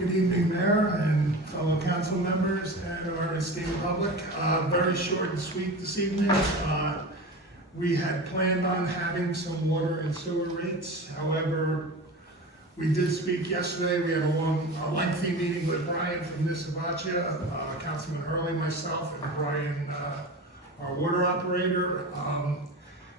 Good evening, Mayor and fellow council members and our esteemed public. Very short and sweet this evening. We had planned on having some water and sewer rates. However, we did speak yesterday. We had a lengthy meeting with Brian from Nisavacha, Councilman Hurley, myself, and Brian, our water operator.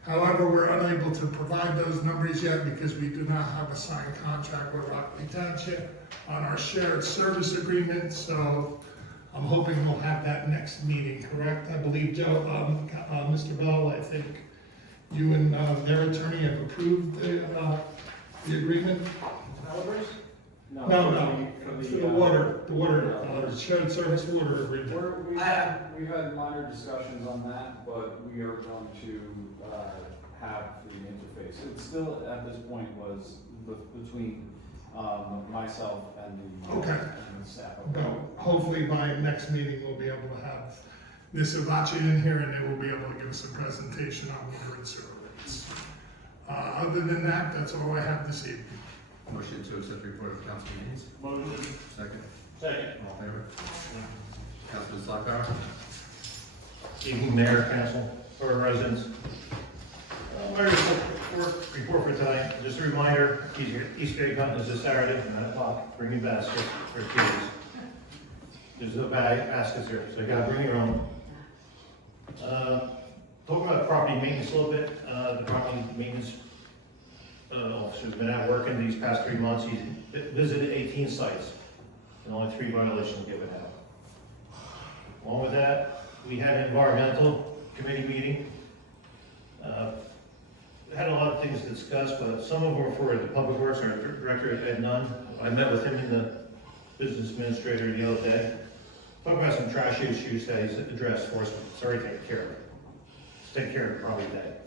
However, we're unable to provide those numbers yet because we do not have a signed contract with Rockaway Township on our shared service agreement, so I'm hoping we'll have that next meeting, correct? I believe, Joe, Mr. Bell, I think you and their attorney have approved the agreement? Developers? No, for the water, shared service water agreement. We've had minor discussions on that, but we are going to have the interface. It still, at this point, was between myself and the staff. But hopefully by next meeting, we'll be able to have Nisavacha in here and they will be able to give us a presentation on water and sewer rates. Other than that, that's all I have this evening. Motion to accept the report of council meetings. Motion. Second. Second. All in favor? Councilman Slocum. Evening, Mayor, Council, or residents. My report for tonight, just a reminder, Easter egg hunt is this Saturday at 9 o'clock. Bring your basket for kids. There's no baskets here, so you gotta bring your own. Talking about property maintenance a little bit, the property maintenance officer's been out working these past 3 months. He's visited 18 sites and only 3 violations given out. Along with that, we had an environmental committee meeting. Had a lot of things to discuss, but some of them were for the public works, our director Ed Nunn. I met with him and the business administrator the other day. Talk about some trash issues that he's addressed for us. It's already taken care of. It's taken care of probably today.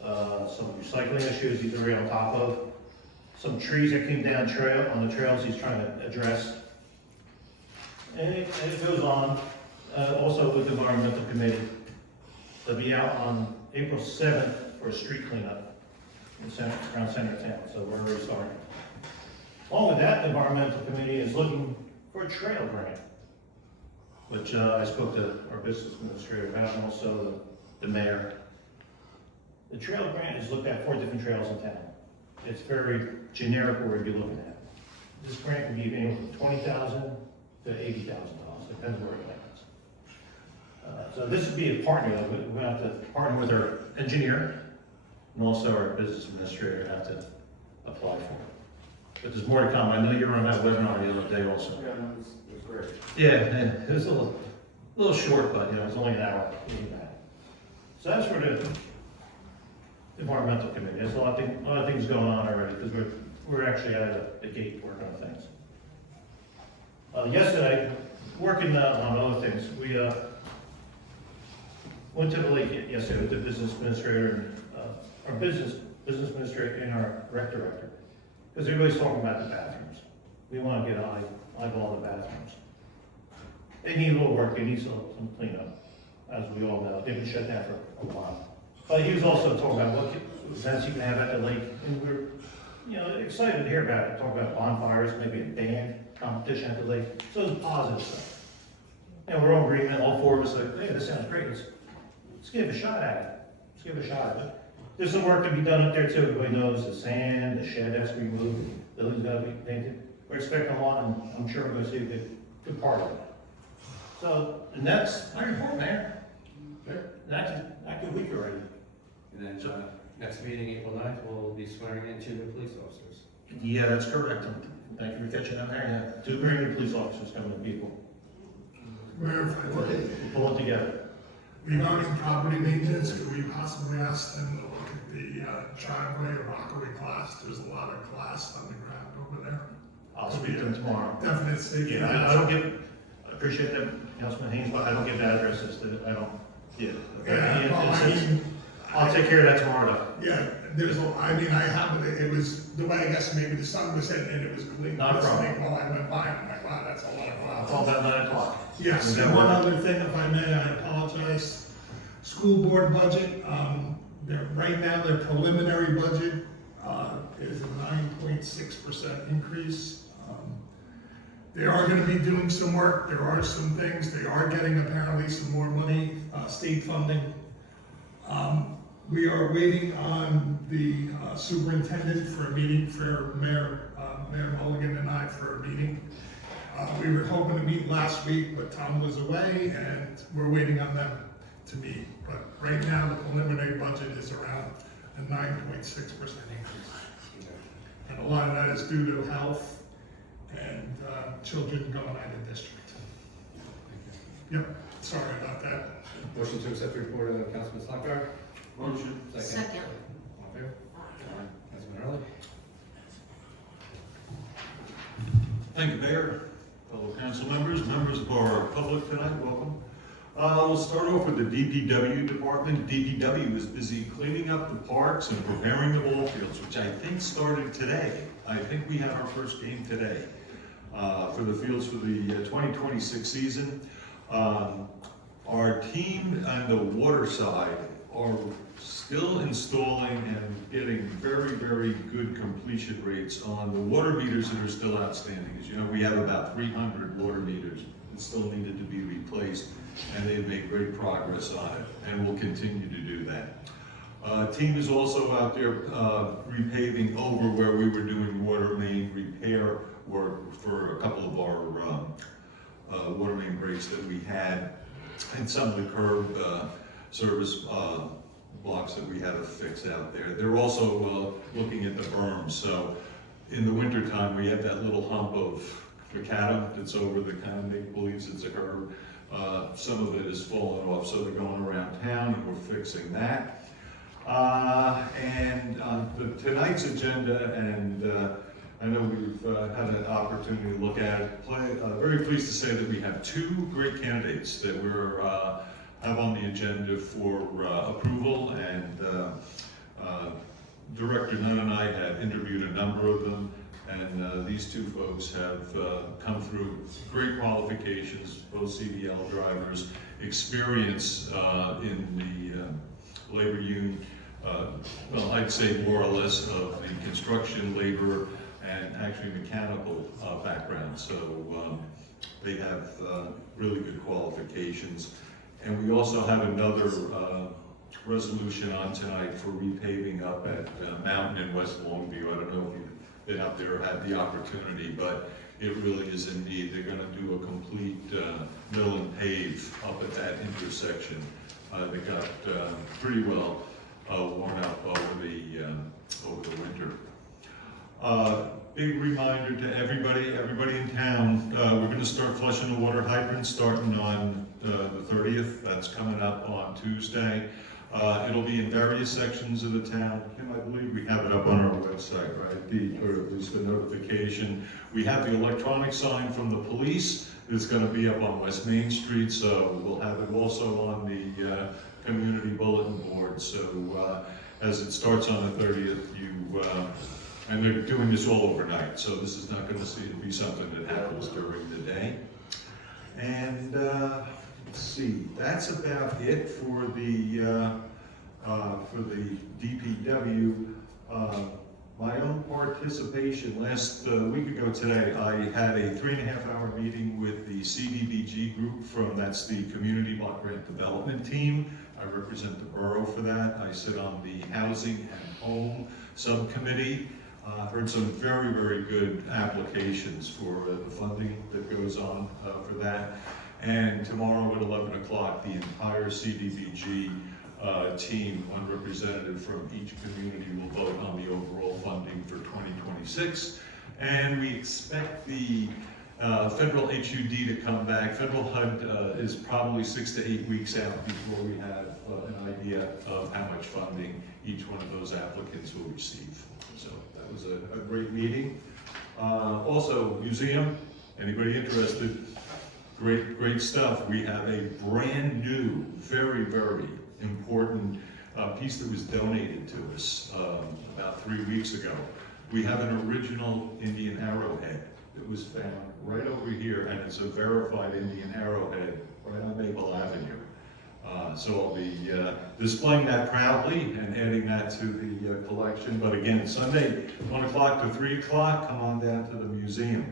Some recycling issues he's already on top of. Some trees that came down on the trails he's trying to address. And it goes on. Also with the environmental committee, they'll be out on April 7th for a street cleanup around center town, so we're already starting. Along with that, the environmental committee is looking for a trail grant, which I spoke to our business administrator about, and also the mayor. The trail grant is looked at 4 different trails in town. It's very generic what we'd be looking at. This grant can be anywhere from $20,000 to $80,000, depends where it lands. So this would be a partner. We have to partner with our engineer and also our business administrator have to apply for it. But there's more to come. I know you were on that webinar the other day also. Yeah, no, it was great. Yeah, and it was a little short, but it was only an hour. So that's for the environmental committee. There's a lot of things going on already because we're actually out of the gate working on things. Yesterday, working on other things, we went to the lake yesterday with the business administrator and our business administrator and our rec director, because everybody's talking about the bathrooms. We want to get eyeball the bathrooms. They need a little work. They need some cleanup, as we all know. They've been shut down for a while. But he was also talking about what events you can have at the lake, and we're excited to hear about it. Talk about bonfires, maybe a band competition at the lake. So it's positive stuff. And we're all agreement. All 4 of us like, hey, this sounds great. Let's give a shot at it. Let's give it a shot at it. There's some work to be done up there too. Everybody knows the sand, the shed has to be removed, the building's got to be painted. We're expecting a lot, and I'm sure we're going to see a good part of it. So, and that's my report, Mayor. That's an active week already. And then next meeting, April 9th, we'll be swearing in 2 new police officers. Yeah, that's correct. Thank you for catching that there. Yeah. 2 very new police officers coming to people. Mayor, if I could, Pull it together. regarding property maintenance, could we possibly ask them to look at the driveway or Rockaway glass? There's a lot of glass on the ground over there. I'll speak to them tomorrow. Definite safety. Yeah, I don't give, I appreciate that, Councilman Haynes, but I don't give addresses to, I don't, yeah. Yeah, well, I mean, I'll take care of that tomorrow though. yeah, I have it was, the way I guess maybe the sun was hitting and it was clean. Not a problem. While I went by, I'm like, wow, that's a lot of glass. It's all about 9 o'clock. Yes, and one other thing, if I may, I apologize. School board budget, right now, their preliminary budget is a 9.6% increase. They are gonna be doing some work, there are some things, they are getting apparently some more money, state funding. We are waiting on the superintendent for a meeting, for Mayor Mulligan and I for a meeting. We were hoping to meet last week, but Tom was away, and we're waiting on them to meet. But right now, the preliminary budget is around a 9.6% increase. And a lot of that is due to health and children going out of district. Yep, sorry about that. Motion to accept the report of Councilman Slocum. Motion. Second. All in favor? Councilman Early. Thank you, Mayor, fellow council members, members of our public tonight, welcome. We'll start off with the DPW department. DPW is busy cleaning up the parks and preparing the ball fields, which I think started today. I think we had our first game today for the fields for the 2026 season. Our team on the water side are still installing and getting very, very good completion rates on the water meters that are still outstanding. As you know, we have about 300 water meters that still needed to be replaced, and they've made great progress on it, and will continue to do that. Team is also out there repaving over where we were doing water main repair work for a couple of our water main breaks that we had, and some of the curb service blocks that we had to fix out there. They're also looking at the berms. So in the wintertime, we have that little hump of macadam that's over the kind of make believes it's a curb. Some of it is falling off, so they're going around town, and we're fixing that. And on tonight's agenda, and I know we've had an opportunity to look at it. Very pleased to say that we have two great candidates that we're have on the agenda for approval, and Director Nunn and I had interviewed a number of them, and these two folks have come through great qualifications, both CDL drivers, experience in the labor union, well, I'd say more or less of the construction, labor, and actually mechanical background. So they have really good qualifications. And we also have another resolution on tonight for repaving up at Mountain in West Longview. I don't know if you've been up there or had the opportunity, but it really is in need. They're gonna do a complete mill and pave up at that intersection. They got pretty well worn out over the winter. Big reminder to everybody in town, we're gonna start flushing the water hydrants starting on the 30th. That's coming up on Tuesday. It'll be in various sections of the town. Kim, I believe we have it up on our website, right? Or at least the notification. We have the electronic sign from the police. It's gonna be up on West Main Street, so we'll have it also on the community bulletin board. So as it starts on the 30th, and they're doing this all overnight, so this is not going to be something that happens during the day. And let's see, that's about it for the DPW. My own participation, last week ago today, I had a 3.5-hour meeting with the CDBG group that's the Community Block Grant Development Team. I represent the borough for that. I sit on the Housing and Home Subcommittee. Heard some very, very good applications for the funding that goes on for that. And tomorrow at 11 o'clock, the entire CDBG team, one representative from each community, will vote on the overall funding for 2026. And we expect the federal HUD to come back. Federal HUD is probably 6 to 8 weeks out before we have an idea of how much funding each one of those applicants will receive. So that was a great meeting. Also, museum, anybody interested? Great stuff. We have a brand new, very, very important piece that was donated to us about 3 weeks ago. We have an original Indian arrowhead that was found right over here, and it's a verified Indian arrowhead right on Maple Avenue. So I'll be displaying that proudly and adding that to the collection. But again, Sunday, 1 o'clock to 3 o'clock, come on down to the museum.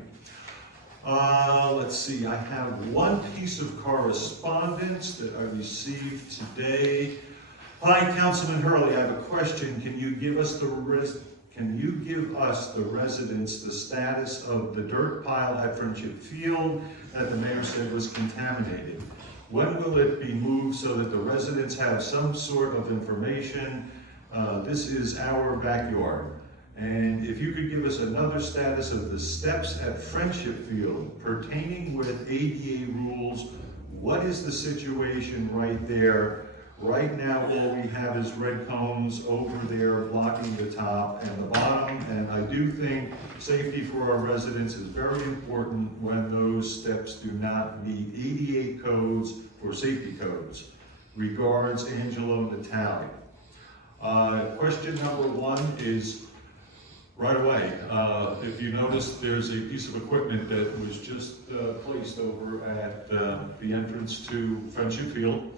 Let's see, I have one piece of correspondence that I received today. Hi, Councilman Hurley, I have a question. Can you give us the residents the status of the dirt pile at Friendship Field that the mayor said was contaminated? When will it be moved so that the residents have some sort of information? This is our backyard. And if you could give us another status of the steps at Friendship Field pertaining with ADA rules, what is the situation right there? Right now, all we have is red cones over there blocking the top and the bottom, and I do think safety for our residents is very important when those steps do not meet ADA codes or safety codes. Regards, Angelo Natale. Question number one is, right away, if you notice, there's a piece of equipment that was just placed over at the entrance to Friendship Field.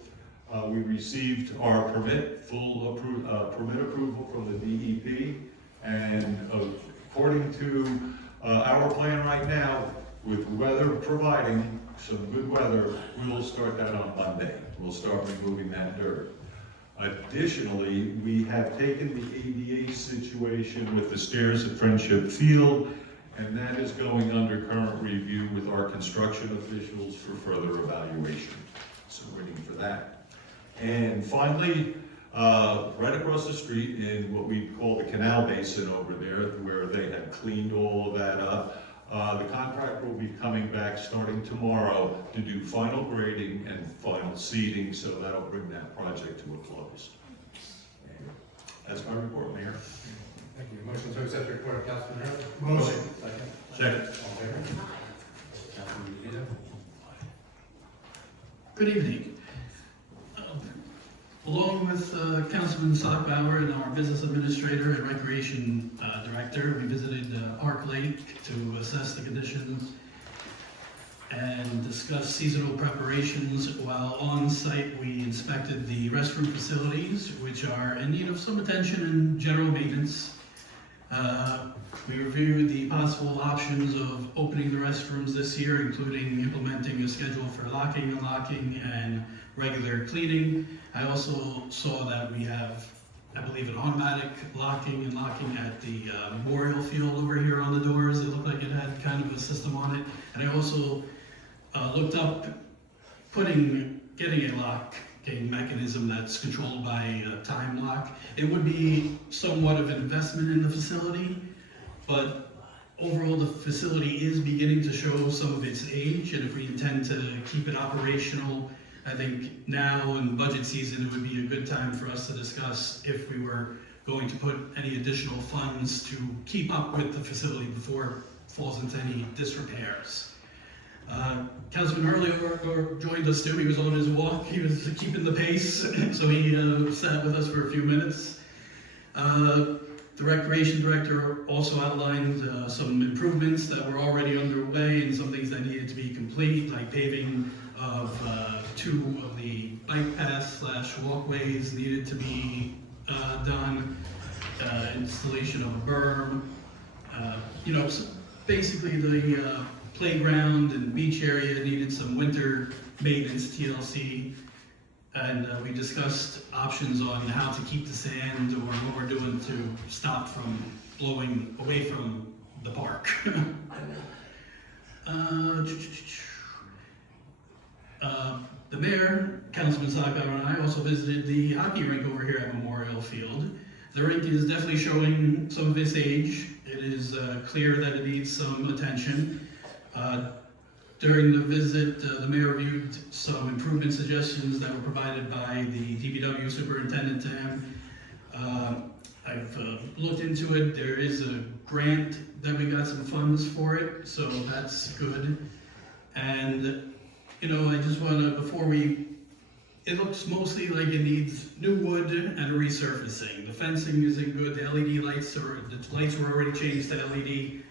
We received our permit, permit approval from the DEP, and according to our plan right now, with weather providing some good weather, we will start that on Monday. We'll start removing that dirt. Additionally, we have taken the ADA situation with the stairs at Friendship Field, and that is going under current review with our construction officials for further evaluation. So waiting for that. And finally, right across the street in what we call the canal basin over there, where they had cleaned all of that up, the contractor will be coming back starting tomorrow to do final grading and final seeding, so that'll bring that project to a close. And that's my report, Mayor. Thank you. Motion to accept the report of Councilman Hurley? Motion. Second. Second. All in favor? Councilman Vito? Good evening. Along with Councilman Stockbauer and our business administrator and recreation director, we visited Park Lake to assess the conditions and discuss seasonal preparations. While on site, we inspected the restroom facilities, which are in need of some attention and general maintenance. We reviewed the possible options of opening the restrooms this year, including implementing a schedule for locking, unlocking, and regular cleaning. I also saw that we have, I believe, an automatic locking and locking at the Memorial Field over here on the doors. It looked like it had kind of a system on it. And I also looked up getting a locking mechanism that's controlled by time lock. It would be somewhat of an investment in the facility, but overall the facility is beginning to show some of its age, and if we intend to keep it operational, I think now in budget season, it would be a good time for us to discuss if we were going to put any additional funds to keep up with the facility before it falls into any disrepairs. Councilman Hurley joined us too. He was on his walk. He was keeping the pace, so he sat with us for a few minutes. The recreation director also outlined some improvements that were already underway and some things that needed to be complete, like paving of 2 of the bike paths / walkways needed to be done, installation of a berm, so basically the playground and beach area needed some winter maintenance, TLC, and we discussed options on how to keep the sand or what we're doing to stop from blowing away from the park. The mayor, Councilman Stockbauer, and I also visited the hockey rink over here at Memorial Field. The rink is definitely showing some of its age. It is clear that it needs some attention. During the visit, the mayor reviewed some improvement suggestions that were provided by the DPW superintendent to him. I've looked into it. There is a grant that we got some funds for it, so that's good. And I just want to, it looks mostly like it needs new wood and a resurfacing. The fencing isn't good. The LED lights the lights were already changed to LED.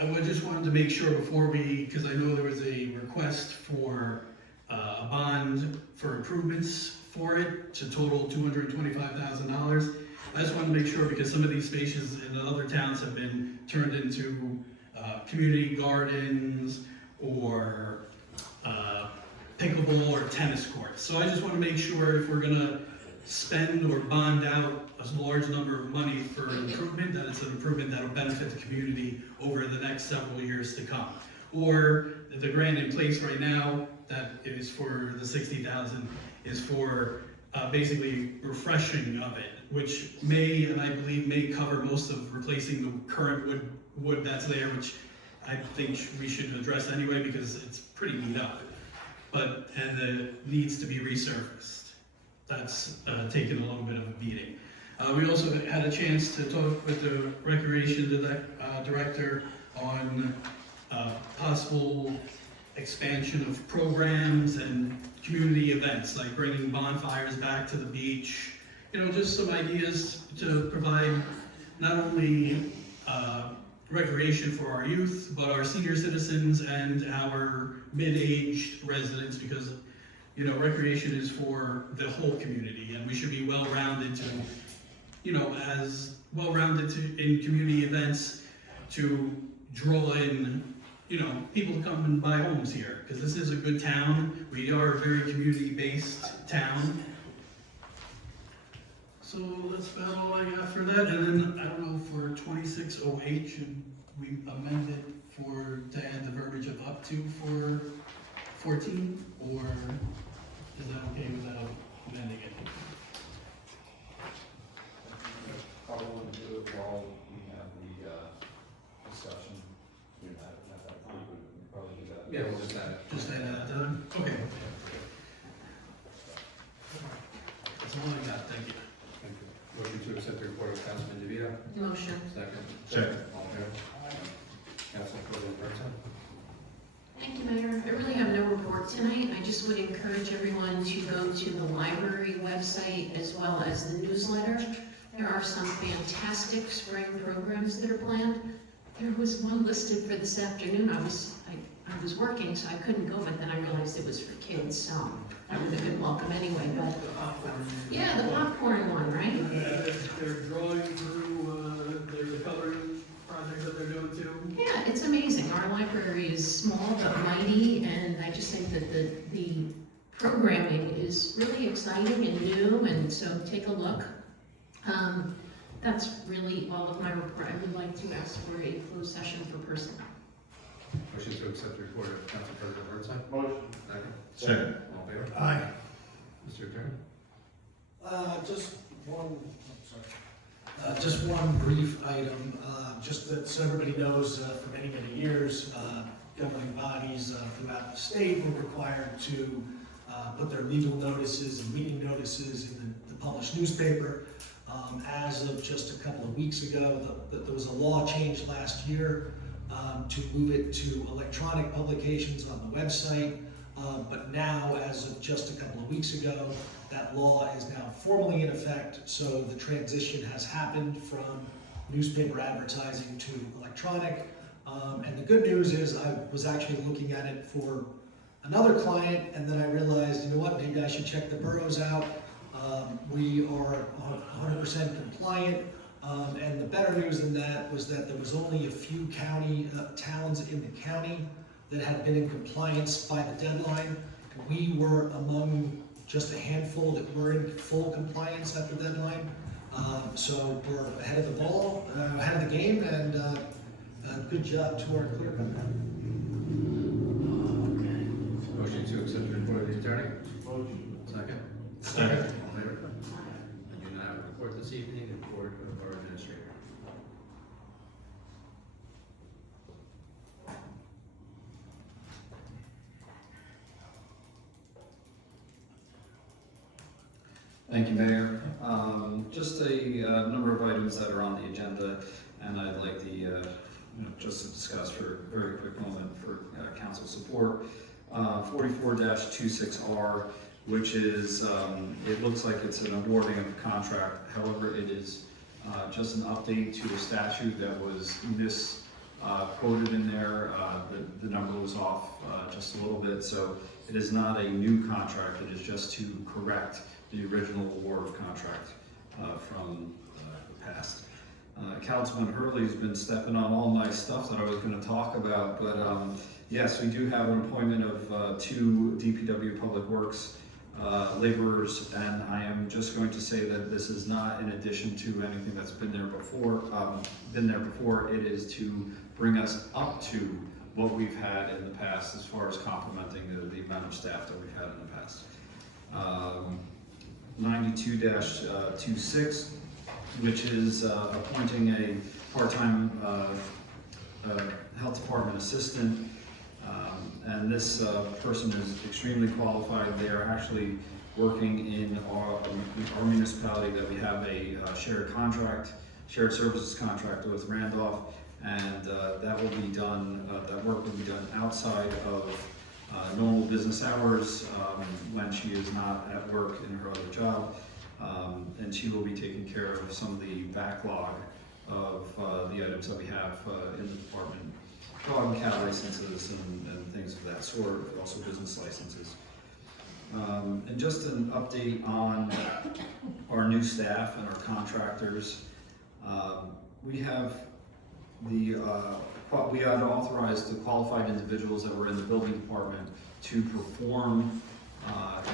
I just wanted to make sure before because I know there was a request for a bond for improvements for it to total $225,000. I just wanted to make sure because some of these spaces in other towns have been turned into community gardens or pickleball or tennis courts. So I just want to make sure if we're gonna spend or bond out a large number of money for an improvement, that it's an improvement that'll benefit the community over the next several years to come. Or the grant in place right now that is for the 60,000 is for basically refreshing of it, which may, and I believe may cover most of replacing the current wood that's there, which I think we should address anyway because it's pretty beat up. And it needs to be resurfaced. That's taken a little bit of a beating. We also had a chance to talk with the recreation director on possible expansion of programs and community events, like bringing bonfires back to the beach. You know, just some ideas to provide not only recreation for our youth, but our senior citizens and our mid-aged residents, because, you know, recreation is for the whole community, and we should be well-rounded to, you know, as well-rounded in community events to draw in, you know, people to come and buy homes here, because this is a good town. We are a very community-based town. So that's about all I got for that. And then, I don't know, for 2608, should we amend it to add the verbiage of up to for 14? Or is that okay without amending it? Probably want to do it while we have the discussion. We have at that time, but we probably do that. Yeah, we'll just add it. Just add that done? Okay. That's all I got, thank you. Thank you. Motion to accept the report of Councilman DeVito. Motion. Second. Second. All in favor? Council President Bertha. Thank you, Mayor. I really have no report tonight. I just would encourage everyone to go to the library website as well as the newsletter. There are some fantastic spring programs that are planned. There was one listed for this afternoon. I was working, so I couldn't go, but then I realized it was for kids, so that was a good welcome anyway, but. Yeah, the popcorn one, right? They're drawing through, there's a coloring project that they're doing too. Yeah, it's amazing. Our library is small but mighty, and I just think that the programming is really exciting and new, and so take a look. That's really all of my report. I would like to ask for a closed session for personnel. Motion to accept the report of Council President Bertha. Motion. Second. Second. All in favor? Aye. Mr. Attorney. Just one brief item, just that so everybody knows, for many, many years, governing bodies throughout the state were required to put their legal notices and meeting notices in the published newspaper. As of just a couple of weeks ago, there was a law change last year to move it to electronic publications on the website. But now, as of just a couple of weeks ago, that law is now formally in effect, so the transition has happened from newspaper advertising to electronic. And the good news is I was actually looking at it for another client, and then I realized, you know what, maybe I should check the boroughs out. We are 100% compliant, and the better news than that was that there was only a few towns in the county that had been in compliance by the deadline. We were among just a handful that were in full compliance at the deadline. So we're ahead of the ball, ahead of the game, and good job to our clerk on that. Motion to accept the report of the attorney. Motion. Second. Second. All in favor? I do not have a report this evening, the report of our administrator. Thank you, Mayor. Just a number of items that are on the agenda, and I'd like just to discuss for a very quick moment for council support. 44-26R, which is, it looks like it's an awarding of a contract. However, it is just an update to a statute that was misquoted in there. The number was off just a little bit, so it is not a new contract. It is just to correct the original award of contract from the past. Councilman Hurley's been stepping on all my stuff that I was gonna talk about, but, yes, we do have an appointment of, 2 DPW Public Works, laborers, and I am just going to say that this is not in addition to anything that's been there before. It is to bring us up to what we've had in the past as far as complementing the amount of staff that we've had in the past. 92-26, which is appointing a part-time health department assistant. And this person is extremely qualified. They are actually working in our municipality that we have a shared services contract with Randolph. And that will be done, that work will be done outside of normal business hours when she is not at work in her other job. And she will be taking care of some of the backlog of the items that we have in the department. Dog and cat licenses and things of that sort, also business licenses. And just an update on our new staff and our contractors. We have we had authorized the qualified individuals that were in the building department to perform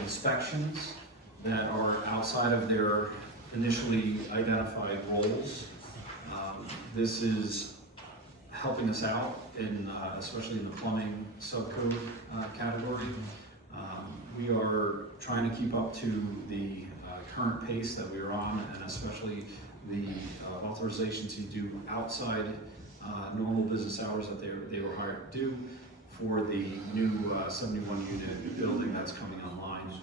inspections that are outside of their initially identified roles. This is helping us out in, especially in the plumbing subcode category. We are trying to keep up to the current pace that we are on, and especially the authorization to do outside normal business hours that they were hired to do for the new 71 unit building that's coming online.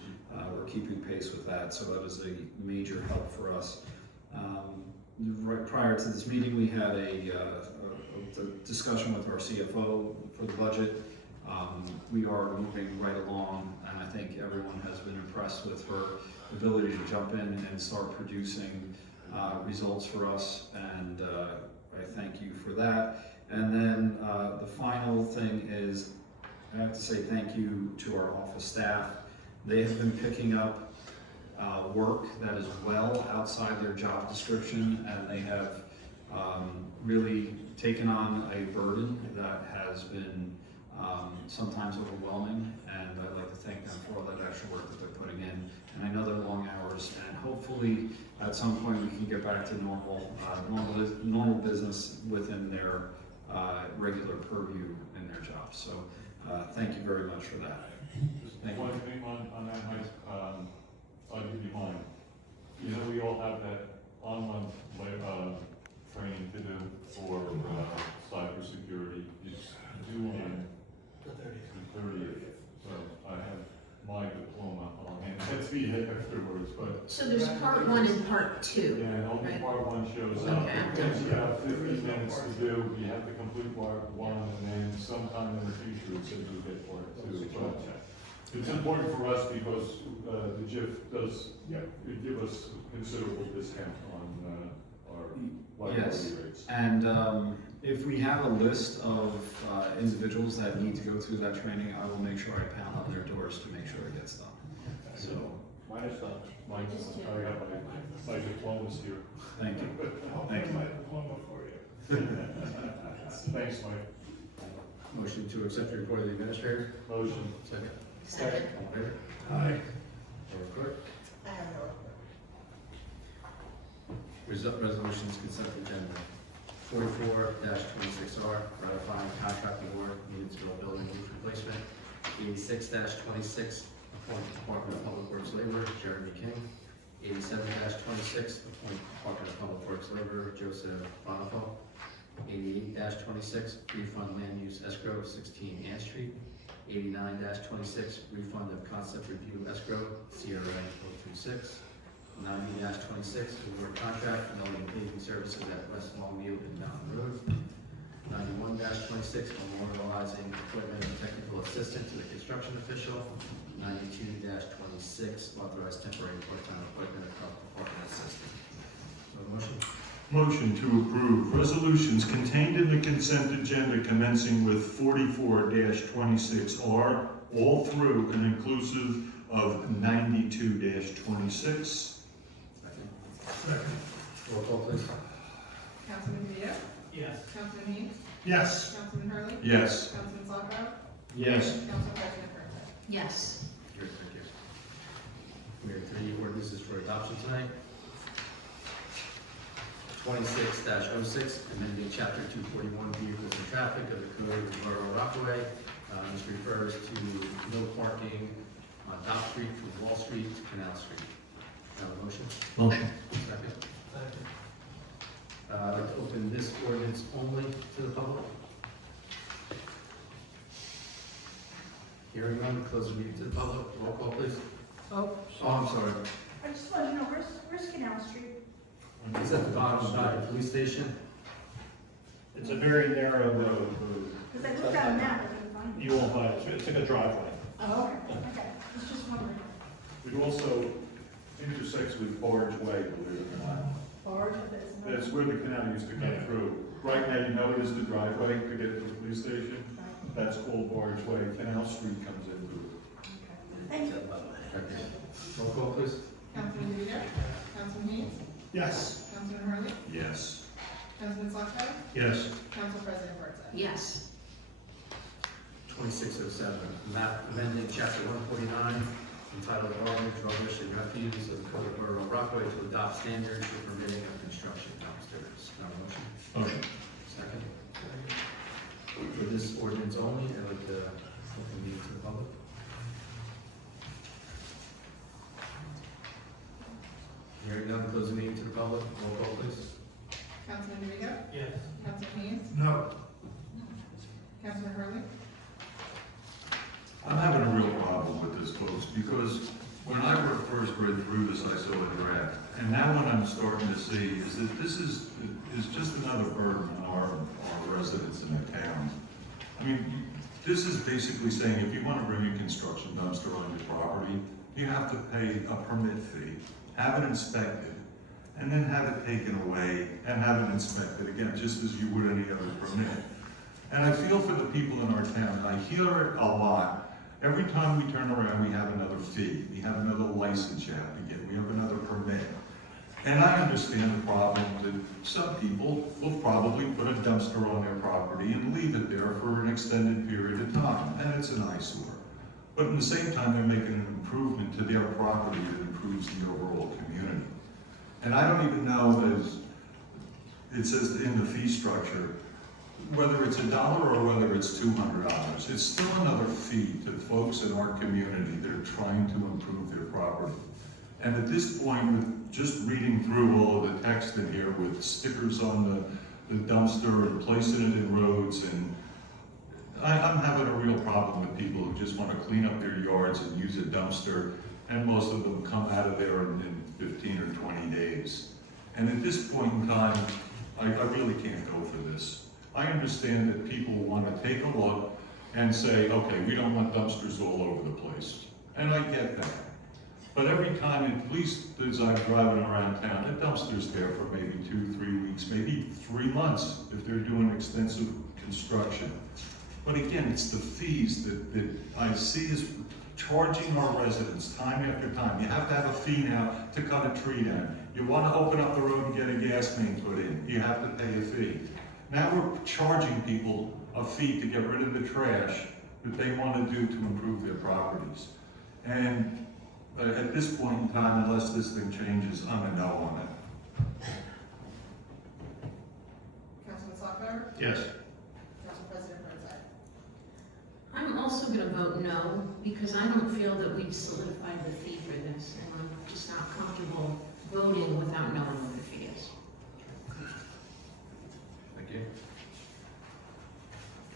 We're keeping pace with that, so that is a major help for us. Right prior to this meeting, we had a discussion with our CFO for the budget. We are moving right along, and I think everyone has been impressed with her ability to jump in and start producing results for us, and I thank you for that. And then the final thing is, I have to say thank you to our office staff. They have been picking up work that is well outside their job description, and they have really taken on a burden that has been sometimes overwhelming, and I'd like to thank them for all that extra work that they're putting in. And I know they're long hours, and hopefully at some point we can get back to normal business within their regular purview in their job. So thank you very much for that. Just one thing on that, Mike, I'll give you mine. You know, we all have that online training to do for cybersecurity. It's due on the 30th. So I have my diploma. I'll hand that to you afterwards. But So there's part 1 and part 2. yeah, only right? part 1 shows up. Okay, I'm It takes you about 15 minutes to do. You have to complete part 1, and then sometime in the future it says you'll get part 2. But it's important for us because the JIF does give us considerable discount on our liability rates. And if we have a list of individuals that need to go through that training, I will make sure I pound on their doors to make sure it gets done. So, Mine is done. I have my diplomas here. thank you. I'll Thank put you. my diploma for you. Thanks, Mike. Motion to accept the report of the administrator. Motion. Second. Second. All in favor? Aye. Report. Resolutions consent agenda. 44-26R, ratifying contract award Needsville building roof replacement. 86-26, appoint Department of Public Works laborer Jeremy King. 87-26, appoint Department of Public Works laborer Joseph Bonifo. 88-26, refund land use escrow 16 Ann Street. 89-26, refund of concept review escrow CRA 026. 90-26, award contract for milling and paving services at West Longview and Mountain Road. 91-26, memorializing equipment and technical assistant to the construction official. 92-26, authorized temporary part-time equipment of health department assistant. So motion? Motion to approve resolutions contained in the consent agenda commencing with 44-26R, all through and inclusive of 92-26. Second. Second. Roll call, please. Councilman Yes. Councilman Hurley. Yes. Councilman Slocum. Yes. Council President Bertha. Yes. Here, thank you. We have 3 ordinances for adoption tonight. 26-06, amending chapter 241 vehicles and traffic of the code of the Borough of Rockaway. This refers to no parking on Dock Street from Wall Street to Canal Street. Have a motion? Motion. Second. I'd like to open this ordinance only to the public. Hearing none, close the meeting to the public. Roll call, please. Oh, I'm sorry. I just wanted to know, where's Canal Street? It's at the bottom of the police station. It's a very narrow road. Because I looked on the map, I couldn't find it. You won't find it, it's like a driveway. Oh, okay, I was just wondering. It also intersects with Barge Way, believe it or not. Barge, if it's not. That's where the canal used to come through. Right now, you know it is the driveway to get to the police station. That's called Barge Way. Canal Street comes in through. Thank you. Okay. Roll call, please. Councilman DeVito. Councilman Haynes. Yes. Councilman Hurley. Yes. Councilman Slocum. Yes. Council President Bertha. Yes. 2607, map amending chapter 149, entitled Garbage, Rubbish, and Refuse of the Code of Borough of Rockaway to adopt standards for permitting of construction dumpsters. Have a motion? Motion. Second. For this ordinance only, I'd like to open the meeting to the public. Hearing none, close the meeting to the public. Roll call, please. Councilman DeVito. Yes. Councilman Haynes. No. Councilman Hurley. I'm having a real problem with this, folks, because when I first read through this, I saw a draft. And now what I'm starting to see is that this is just another burden on our residents in the town. I mean, this is basically saying if you want to bring a construction dumpster on your property, you have to pay a permit fee, have it inspected, and then have it taken away and have it inspected again, just as you would any other permit. And I feel for the people in our town, and I hear it a lot. Every time we turn around, we have another fee, we have another license you have to get, we have another permit. And I understand the problem that some people will probably put a dumpster on their property and leave it there for an extended period of time, and it's an eyesore. But at the same time, they're making an improvement to their property that improves the overall community. And I don't even know, as it says in the fee structure, whether it's $1 or whether it's $200, it's still another fee to folks in our community that are trying to improve their property. And at this point, with just reading through all of the text in here with stickers on the dumpster and placing it in roads, and I'm having a real problem with people who just want to clean up their yards and use a dumpster, and most of them come out of there in 15 or 20 days. And at this point in time, I really can't go for this. I understand that people want to take a look and say, okay, we don't want dumpsters all over the place. And I get that. But every time, at least as I'm driving around town, a dumpster's there for maybe 2-3 weeks, maybe 3 months if they're doing extensive construction. But again, it's the fees that I see as charging our residents time after time. You have to have a fee now to cut a tree down. You want to open up the road and get a gas main put in, you have to pay a fee. Now we're charging people a fee to get rid of the trash that they want to do to improve their properties. And at this point in time, unless this thing changes, I'm a no on it. Councilman Slocum. Yes. Council President Bertha. I'm also gonna vote no, because I don't feel that we've solidified the fee for this, and I'm just not comfortable voting without knowing what the fee is. Thank you.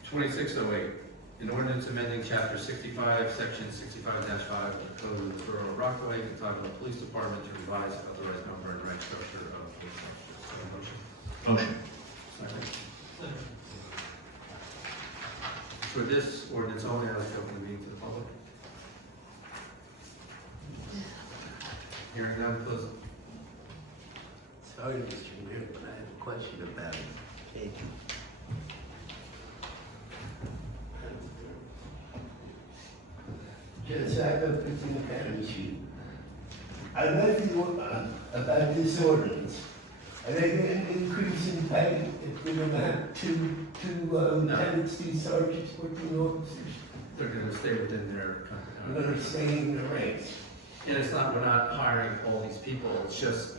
2608, an ordinance amending chapter 65, section 65-5 of the Code of the Borough of Rockaway, entitled the Police Department to revise the authorized number and rank structure of police officers. Have a motion? Motion. Second. For this ordinance only, I'd like to open the meeting to the public. Hearing none, close. Sorry, Mr. Mayor, but I have a question about it. Thank you. Yes, I have a particular kind of issue. I'd like to know about this ordinance. I'd like an increase in pay You're gonna have two lieutenants, two sergeants, 14 officers. They're gonna stay within their. You're gonna stay in the ranks. And it's not, we're not hiring all these people, it's just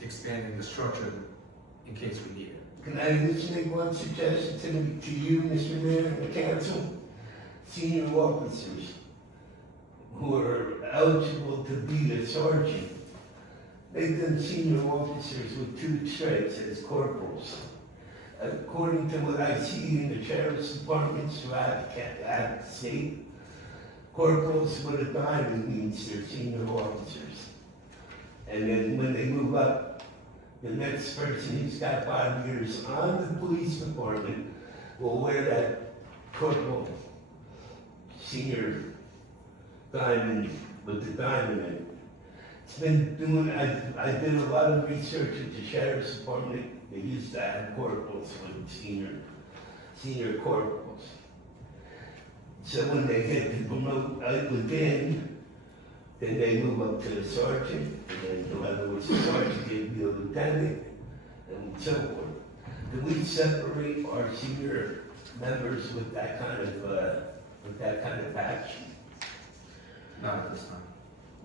expanding the structure in case we need it. Can I just make one suggestion to you, Mr. Mayor, and the council? Senior officers who are eligible to be a sergeant, make them senior officers with 2 stripes as corporals. According to what I see in the sheriff's departments throughout the state, corporals with a diamond means they're senior officers. And then when they move up, the next person who's got 5 years on the police department will wear that corporal senior diamond with the diamond in it. It's been doing, I did a lot of research at the sheriff's department. They used to have corporals with senior corporals. So when they get to promote within, then they move up to the sergeant, and then whoever was the sergeant can be a lieutenant, and so forth. Do we separate our senior members with that kind of action? Not at this time.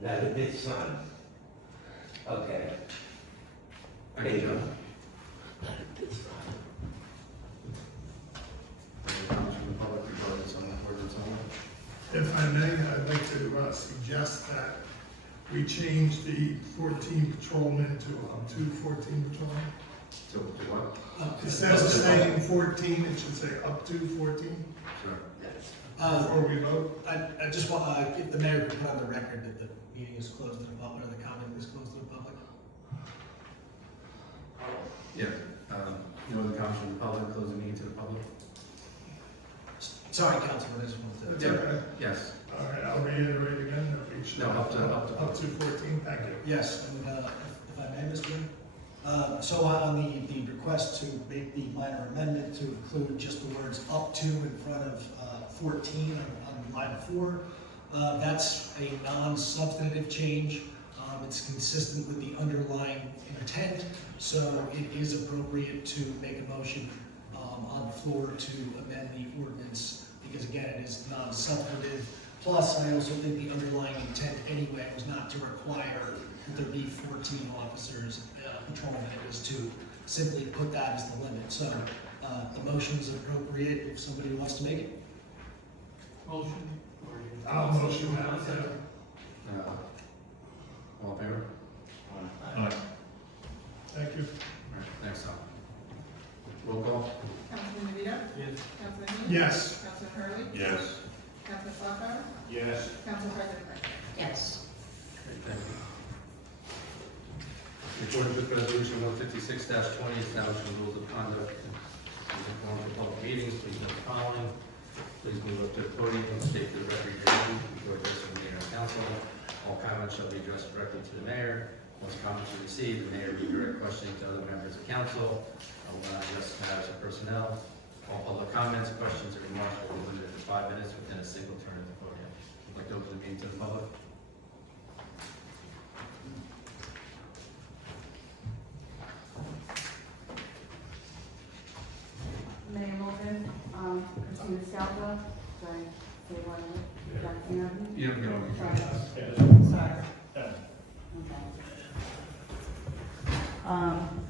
Not at this time. Okay. Thank you, John. Not at this time. Any comments from the public regarding this ordinance only? If I may, I'd like to suggest that we change the 14 patrolmen to up to 14 patrolmen. To what? Instead of saying 14, it should say up to 14 Sure. before we vote. I just want, if the mayor could put on the record that the meeting is closed to the public, or the comment is closed to the public. Yeah, you know, the comments from the public, close the meeting to the public? Sorry, Councilman, I just wanted That's to. okay. Yes. All right, I'll reiterate again that we should. No, up to 14, thank you. Yes, and if I may, Mr. Mayor. So on the request to make the minor amendment to include just the words up to in front of 14 on line 4, that's a non-substantive change. It's consistent with the underlying intent, so it is appropriate to make a motion on the floor to amend the ordinance, because again, it is non-substantive. Plus, I also think the underlying intent anyway was not to require that there be 14 officers patrolling, it was to simply put that as the limit. So the motion is appropriate if somebody wants to make it. Motion. I'll motion that. All in favor? Thank you. All right, next up. Roll call? Councilman DeVito? Yes. Councilman Dean? Yes. Councilman Hurley? Yes. Councilman Sockar? Yes. Council President Rink? Yes. Great, thank you. In accordance with resolution 156-20, establishing rules of conduct in conform to public meetings, please note the following. Please move up to the podium and state for the record your name before addressing the mayor and council. All comments shall be addressed directly to the mayor. Once comments are received, the mayor will redirect questioning to other members of council. I will not address matters of personnel. All public comments, questions, or remarks will be limited to 5 minutes within a single turn at the podium. I'd like to open the meeting to the public. Mayor Morgan, Christina Scalzo, sorry, say one minute, Jackson Avenue. You don't get on. Sorry. Okay.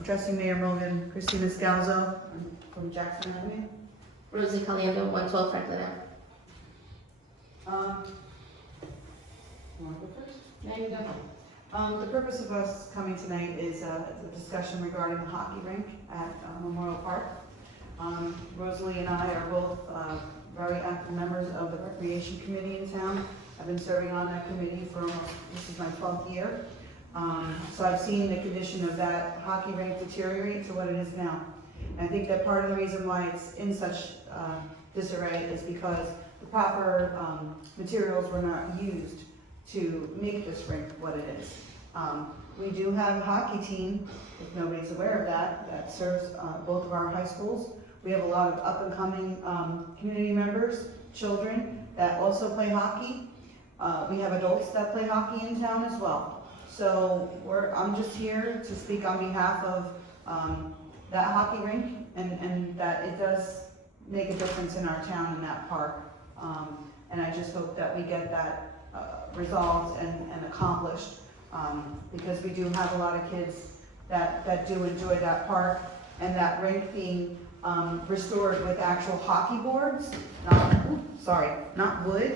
Addressing Mayor Morgan, Christina Scalzo, from Jackson Avenue. Rosie Caliendo, 112 Franklin Ave. You want to go first? There you go. The purpose of us coming tonight is a discussion regarding the hockey rink at Memorial Park. Rosalie and I are both very active members of the Recreation Committee in town. I've been serving on that committee for almost, this is my 12th year. So I've seen the condition of that hockey rink deteriorate to what it is now. And I think that part of the reason why it's in such disarray is because the proper materials were not used to make this rink what it is. We do have a hockey team, if nobody's aware of that, that serves both of our high schools. We have a lot of up-and-coming community members, children, that also play hockey. We have adults that play hockey in town as well. So I'm just here to speak on behalf of that hockey rink, and that it does make a difference in our town and that park. And I just hope that we get that resolved and accomplished, because we do have a lot of kids that do enjoy that park, and that rink being restored with actual hockey boards, not wood,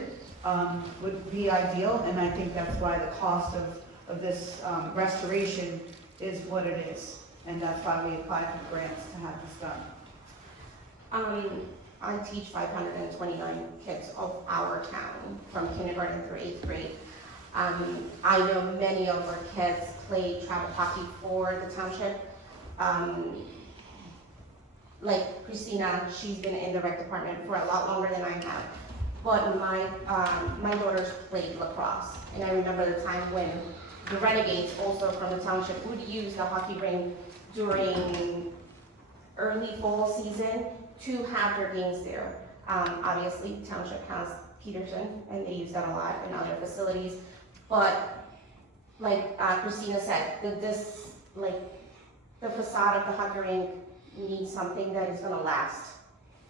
would be ideal, and I think that's why the cost of this restoration is what it is, and that's why we applied for grants to have this done. I teach 529 kids of our town from kindergarten through 8th grade. I know many of our kids play travel hockey for the township. Like Christina, she's been in the rec department for a lot longer than I have. But my daughters played lacrosse, and I remember the time when the Renegades, also from the township, would use the hockey rink during early fall season to have their games there. Obviously, township has Peterson, and they use that a lot in other facilities. But like Christina said, the facade of the hockey rink needs something that is gonna last.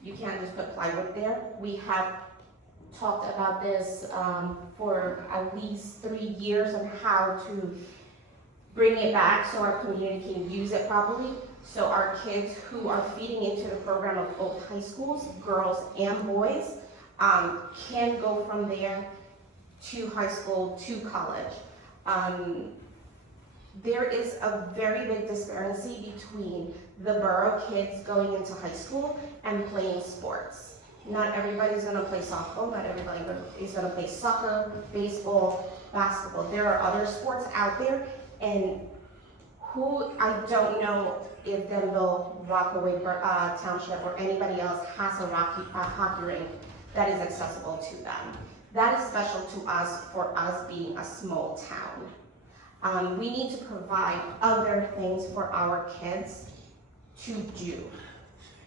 You can't just put plywood there. We have talked about this for at least 3 years on how to bring it back so our community can use it properly. So our kids who are feeding into the program of both high schools, girls and boys, can go from there to high school, to college. There is a very big disparity between the borough kids going into high school and playing sports. Not everybody's gonna play softball, not everybody is gonna play soccer, baseball, basketball. There are other sports out there, and I don't know if Denville, Rockaway Township, or anybody else has a hockey rink that is accessible to them. That is special to us for us being a small town. We need to provide other things for our kids to do.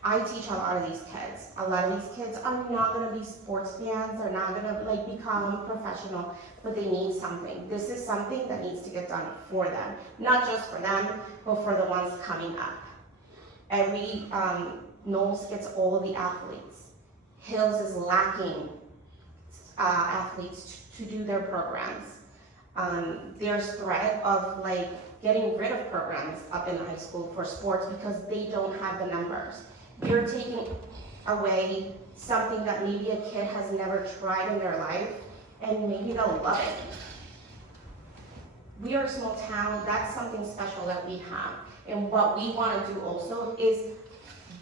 I teach a lot of these kids. A lot of these kids are not gonna be sports fans, they're not gonna become professional, but they need something. This is something that needs to get done for them. Not just for them, but for the ones coming up. Every, Knowles gets all of the athletes. Hills is lacking athletes to do their programs. There's threat of getting rid of programs up in high school for sports because they don't have the numbers. You're taking away something that maybe a kid has never tried in their life, and maybe they'll love it. We are a small town, that's something special that we have. And what we want to do also is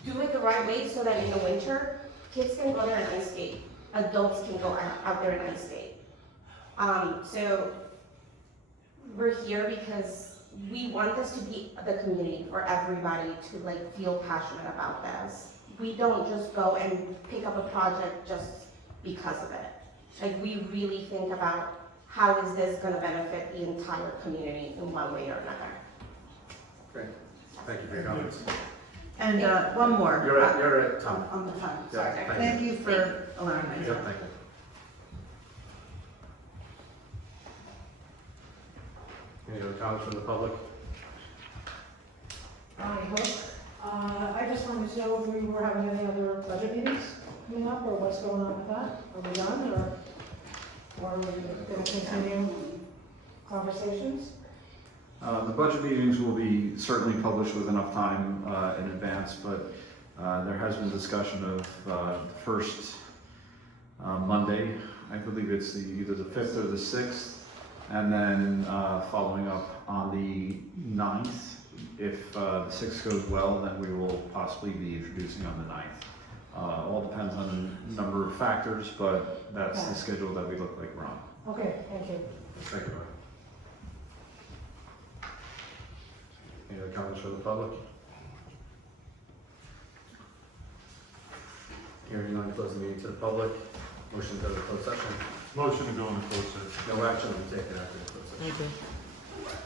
do it the right way so that in the winter, kids can go there and ice skate. Adults can go out there and ice skate. So we're here because we want this to be the community for everybody to feel passionate about this. We don't just go and pick up a project just because of it. We really think about how is this gonna benefit the entire community in one way or another. Great. Thank you for your comments. And one more. You're at time. On the time, Yeah, sorry. thank Thank you for allowing me. Yep, thank you. Any other comments from the public? I just wanted to know if we were having any other budget meetings coming up, or what's going on with that? Are we done, or are we going to continue conversations? The budget meetings will be certainly published with enough time in advance, but there has been discussion of the first Monday, I believe it's either the 5th or the 6th, and then following up on the 9th. If the 6th goes well, then we will possibly be introducing on the 9th. All depends on a number of factors, but that's the schedule that we look like we're on. Okay, thank you. Thank you, Mark. Any other comments from the public? Hearing none, close the meeting to the public. Motion to go to closed session. Motion to go into closed session. No action will be taken after the closed session.